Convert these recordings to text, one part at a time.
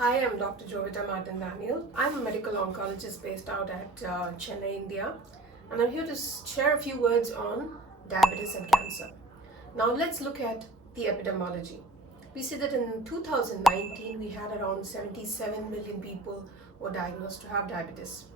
Hi, I'm Dr. Jovita Daniel. I'm a medical oncologist based out at Chennai, India, and I'm here to share a few words on diabetes and cancer. Now, let's look at the epidemiology. We see that in 2019, we had around 77 million people who were diagnosed to have diabetes.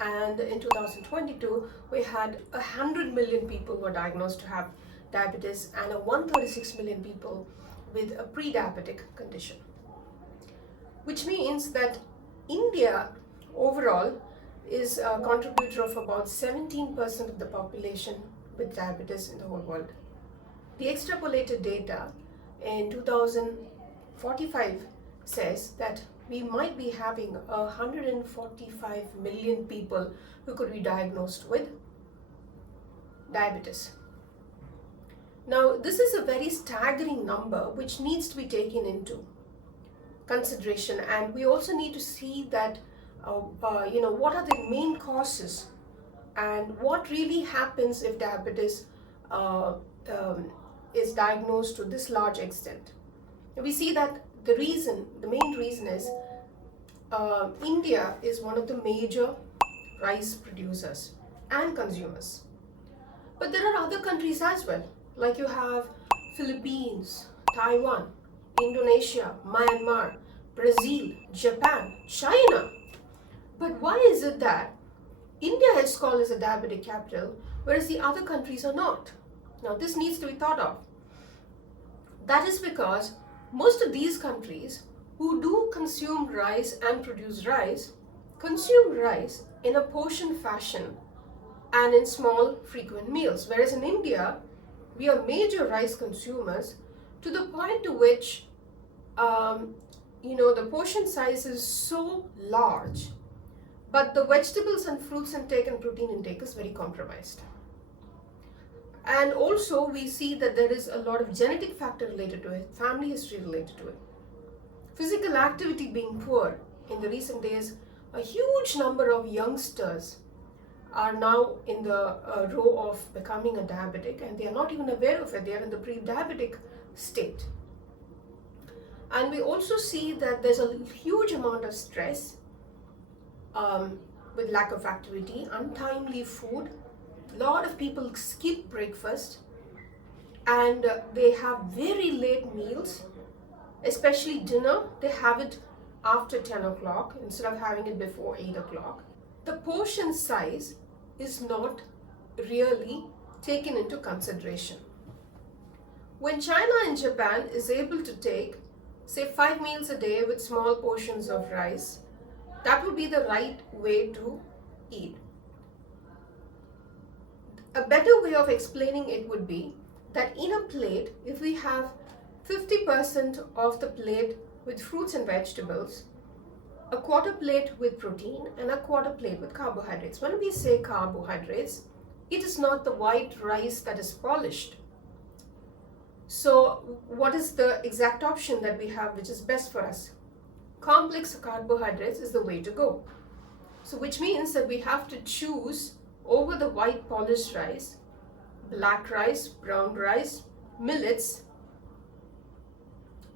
And in 2022, we had 100 million people who were diagnosed to have diabetes and 136 million people with a pre-diabetic condition, which means that India overall is a contributor of about 17% of the population with diabetes in the whole world. The extrapolated data in 2045 says that we might be having 145 million people who could be diagnosed with diabetes. Now, this is a very staggering number which needs to be taken into consideration, and we also need to see that what are the main causes and what really happens if diabetes is diagnosed to this large extent. We see that the main reason is India is one of the major rice producers and consumers, but there are other countries as well, like you have Philippines, Taiwan, Indonesia, Myanmar, Brazil, Japan, China. But why is it that India is called as a diabetic capital, whereas the other countries are not? Now, this needs to be thought of. That is because most of these countries who do consume rice and produce rice, consume rice in a portion fashion and in small, frequent meals. Whereas in India, we are major rice consumers to the point to which the portion size is so large, but the vegetables and fruits intake and protein intake is very compromised. And also we see that there is a lot of genetic factor related to it, family history related to it. Physical activity being poor in the recent days, a huge number of youngsters are now in the row of becoming a diabetic, and they are not even aware of it. They are in the pre-diabetic state. And we also see that there's a huge amount of stress with lack of activity, untimely food. A lot of people skip breakfast and they have very late meals, especially dinner. They have it after 10 o'clock instead of having it before 8 o'clock. The portion size is not really taken into consideration. When China and Japan is able to take, say, 5 meals a day with small portions of rice, that would be the right way to eat. A better way of explaining it would be that in a plate, if we have 50% of the plate with fruits and vegetables, a quarter plate with protein, and a quarter plate with carbohydrates. When we say carbohydrates, it is not the white rice that is polished. So what is the exact option that we have which is best for us? Complex carbohydrates is the way to go. So which means that we have to choose over the white polished rice, black rice, brown rice, millets,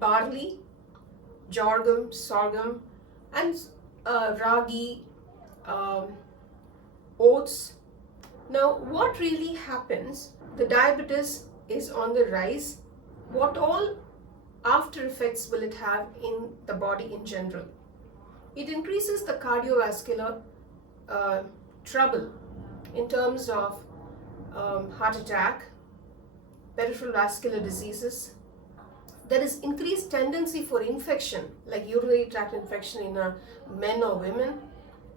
barley, sorghum, and ragi, oats. Now, what really happens? The diabetes is on the rise. What all after effects will it have in the body in general? It increases the cardiovascular trouble in terms of heart attack, peripheral vascular diseases. There is increased tendency for infection, like urinary tract infection in men or women.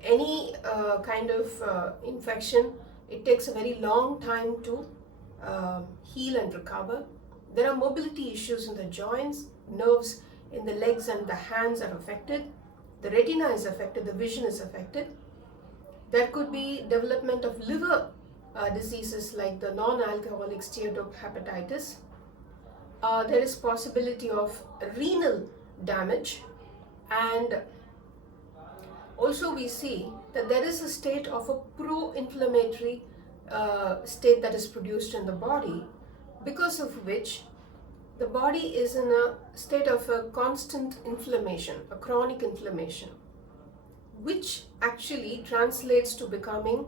Any kind of infection, it takes a very long time to heal and recover. There are mobility issues in the joints, nerves in the legs and the hands are affected. The retina is affected, the vision is affected. There could be development of liver diseases like the non-alcoholic steatohepatitis. There is possibility of renal damage, and also we see that there is a state of a pro-inflammatory state that is produced in the body, because of which the body is in a state of a constant inflammation, a chronic inflammation, which actually translates to becoming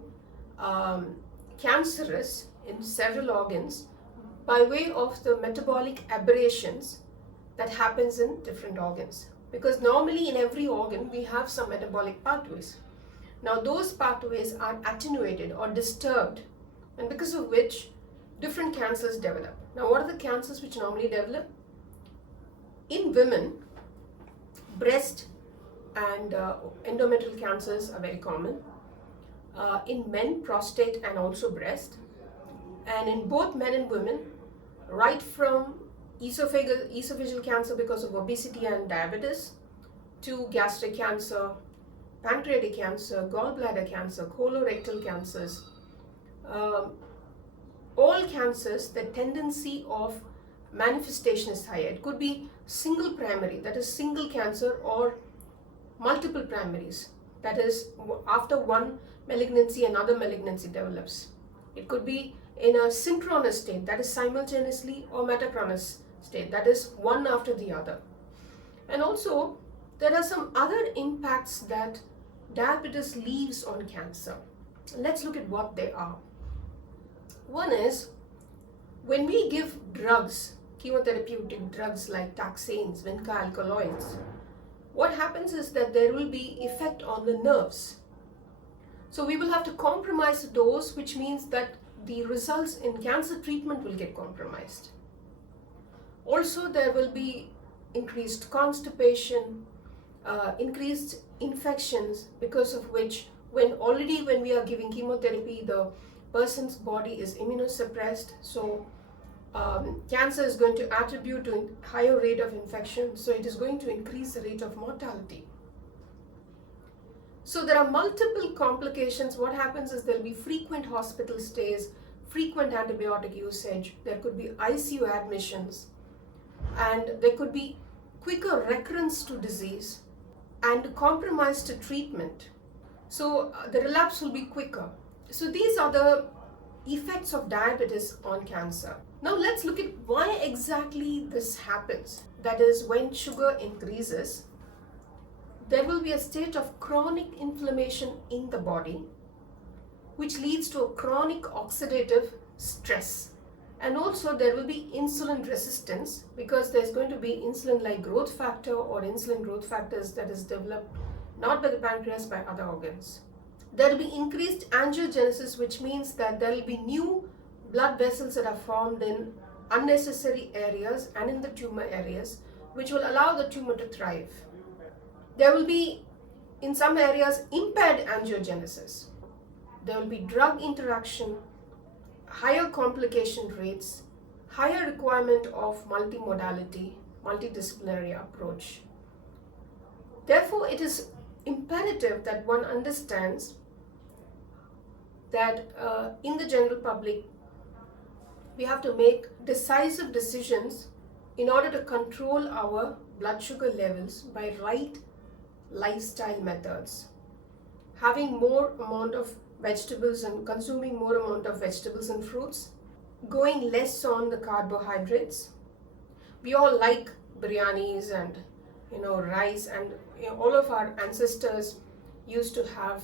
cancerous in several organs by way of the metabolic aberrations that happens in different organs. Because normally in every organ we have some metabolic pathways. Now those pathways are attenuated or disturbed, and because of which different cancers develop. Now what are the cancers which normally develop? In women, breast and endometrial cancers are very common. In men, prostate and also breast. And in both men and women, right from esophageal cancer because of obesity and diabetes, to gastric cancer, pancreatic cancer, gallbladder cancer, colorectal cancers, all cancers, the tendency of manifestation is higher. It could be single primary, that is single cancer, or multiple primaries, that is after one malignancy another malignancy develops. It could be in a synchronous state, that is simultaneously, or metachronous state, that is one after the other. And also there are some other impacts that diabetes leaves on cancer. Let's look at what they are. One is, when we give drugs, chemotherapeutic drugs like taxanes, vinca alkaloids, what happens is that there will be effect on the nerves. So we will have to compromise the dose, which means that the results in cancer treatment will get compromised. Also, there will be increased constipation, increased infections, because of which when we are giving chemotherapy, the person's body is immunosuppressed, so cancer is going to attribute to a higher rate of infection, so it is going to increase the rate of mortality. So there are multiple complications. What happens is there will be frequent hospital stays, frequent antibiotic usage, there could be ICU admissions, and there could be quicker recurrence to disease and compromised treatment. So the relapse will be quicker. So these are the effects of diabetes on cancer. Now let's look at why exactly this happens. That is, when sugar increases, there will be a state of chronic inflammation in the body, which leads to a chronic oxidative stress. And also there will be insulin resistance, because there's going to be insulin-like growth factor or insulin growth factors that is developed not by the pancreas, by other organs. There will be increased angiogenesis, which means that there will be new blood vessels that are formed in unnecessary areas and in the tumor areas, which will allow the tumor to thrive. There will be, in some areas, impaired angiogenesis. There will be drug interaction, higher complication rates, higher requirement of multimodality, multidisciplinary approach. Therefore, it is imperative that one understands that in the general public, we have to make decisive decisions in order to control our blood sugar levels by right lifestyle methods. Having more amount of vegetables and consuming more amount of vegetables and fruits, going less on the carbohydrates. We all like biryanis and rice, and all of our ancestors used to have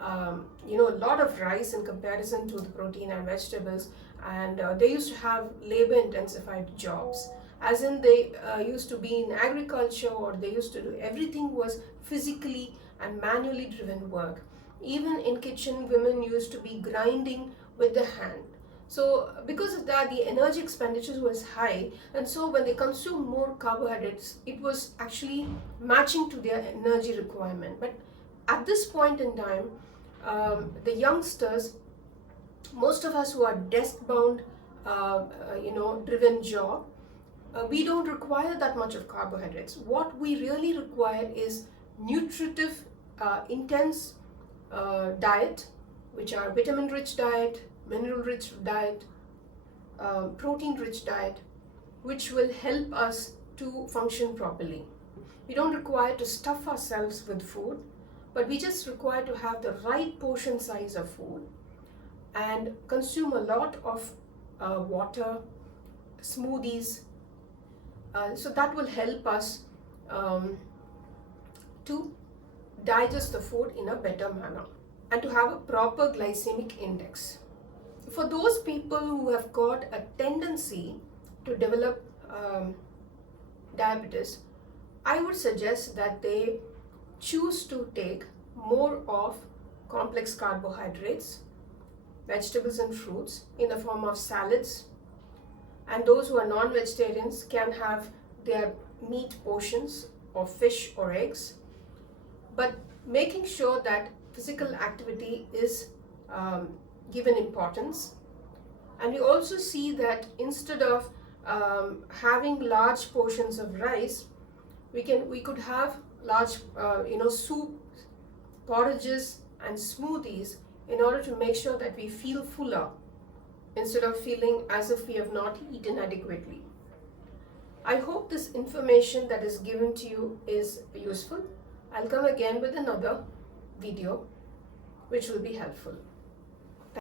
a lot of rice in comparison to the protein and vegetables, and they used to have labor intensified jobs, as in they used to be in agriculture, or they used to do everything was physically and manually driven work. Even in kitchen, women used to be grinding with the hand. So because of that, the energy expenditure was high, and so when they consume more carbohydrates, it was actually matching to their energy requirement. But at this point in time, the youngsters, most of us who are desk bound, driven job, we don't require that much of carbohydrates. What we really require is nutritive, intense diet, which are vitamin rich diet, mineral rich diet, protein rich diet, which will help us to function properly. We don't require to stuff ourselves with food, but we just require to have the right portion size of food and consume a lot of water, smoothies, So that will help us to digest the food in a better manner and to have a proper glycemic index. For those people who have got a tendency to develop diabetes, I would suggest that they choose to take more of complex carbohydrates, vegetables and fruits in the form of salads, and those who are non-vegetarians can have their meat portions of fish or eggs, but making sure that physical activity is given importance. And we also see that instead of having large portions of rice, we could have large soup, porridges and smoothies in order to make sure that we feel fuller instead of feeling as if we have not eaten adequately. I hope this information that is given to you is useful. I'll come again with another video which will be helpful.